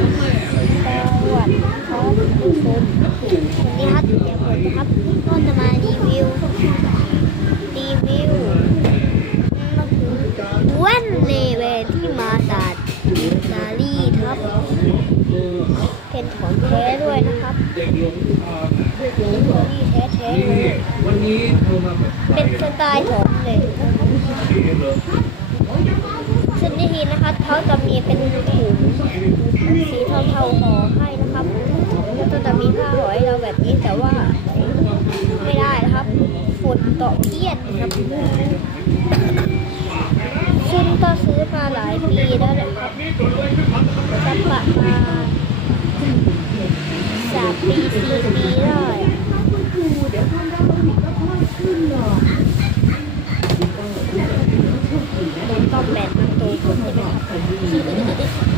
วัสดีครับทุกคนวันนี้ครับเดี๋ยวผมนะครับก็จะมารีวิวรีวิวแว่นเลเวที่มาจากอิตาลีครับเป็นของแท้ด้วยนะครับเป็นอิตาลีแท้เลยเธอมาแบบเป็นสไตล์ของเลย นะครับเหรอซึ่งที่ทีนะครับเขาจะมีเป็นถุงสีเทาๆห่อให้นะครับก็จะมีผ้าห่อให้เราแบบนี้แต่ว่าไม่ได้นะครับฝนเกเพี้ยนนะครับซึ่งก็ซื้อมาหลายปีแล้วนะครับสักปะมาสามปีสี่ปีได้อะมันต้องแบตมันโตขึ้นใช่ไหมครับ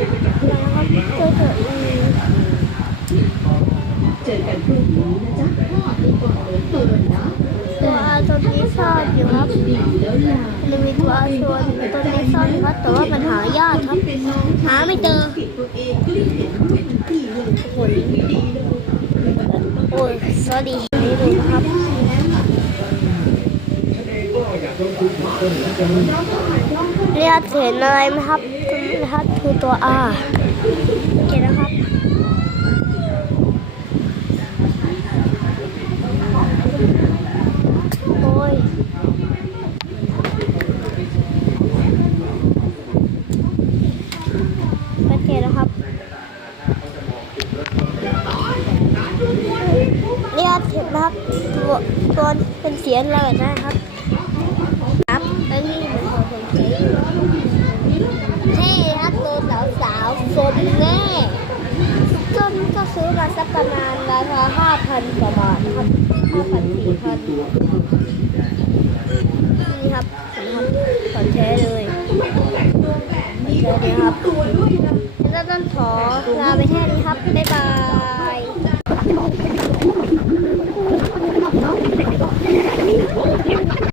นะครับช่วยเถอเจอกันพรุ่งนี้นะจ๊ะพ่อเป็นคนเปิดนะตัวตัวนี้ซ่อนอยู่ครับดีแล้วล่ะมันมีตัวอาตัวตัวนี้ซ่อนอยู่ครับแต่ว่ามันหายากครับ หาไม่เจอปิดตัวเองก็ได้เห็นด้วยทันทีเลยโอ้ยโอ้ยสวัสดีนี่ดูครับ ก็อยากต้องคุณคนแล้วกันเรียกเห็นอะไรไหมครับนะครับคือตัว R โอเคนะครับโอ้ยโอเคนะครับเรียกเห็นนะครับตัวตัวเป็นเสียงอะไรนะครับแล้วนี่มันของผมใช้อยู่เท่ครับตัวสาวสาวๆสมแน่ต้นก็ ซื้อมาสักประมาณราคาห้าพันกว่าบาทครับห้าพันสี่พันนี่ครับผมทำขอนแท้เลยของแท้เลยครับแล้วต้นขอลาไปแค่นี้ครับ บ๊ายบาย